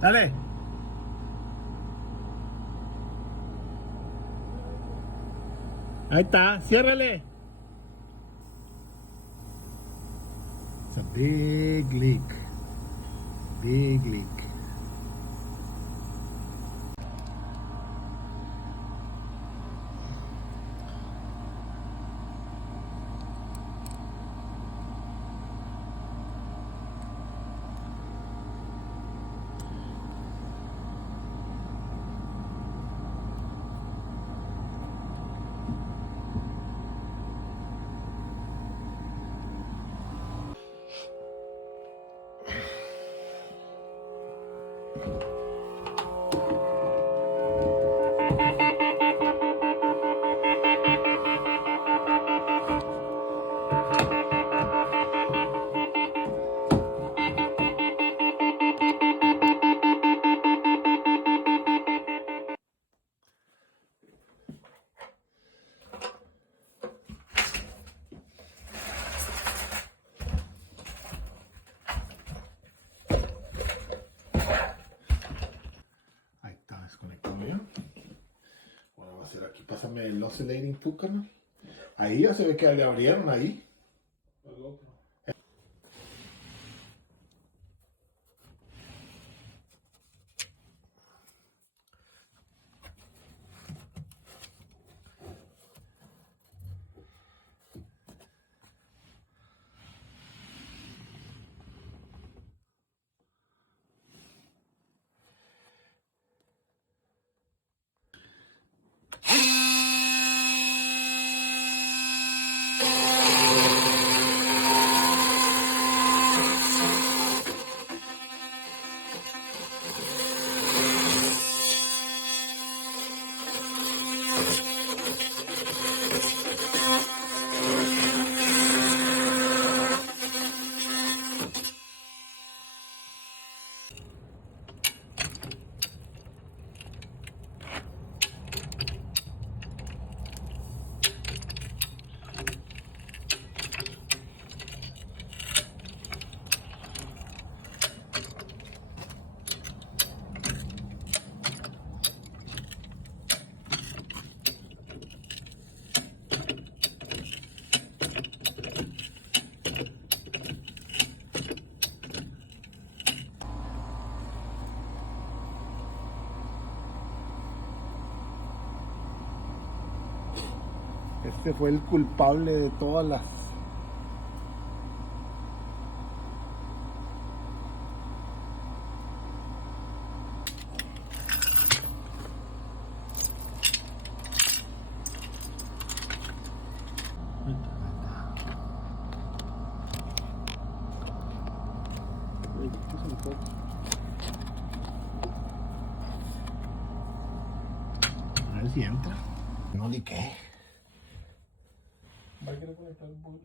Dale. Ahí está, ciérrale. It's a big leak. Big leak. Ahí está desconectado ya. Bueno, va a ser aquí. Pásame el oscillating tu canal. Ahí ya se ve que le abrieron ahí. El otro. Este fue el culpable de todas las... A ver si entra. No liqué. Va a querer conectar el bollo.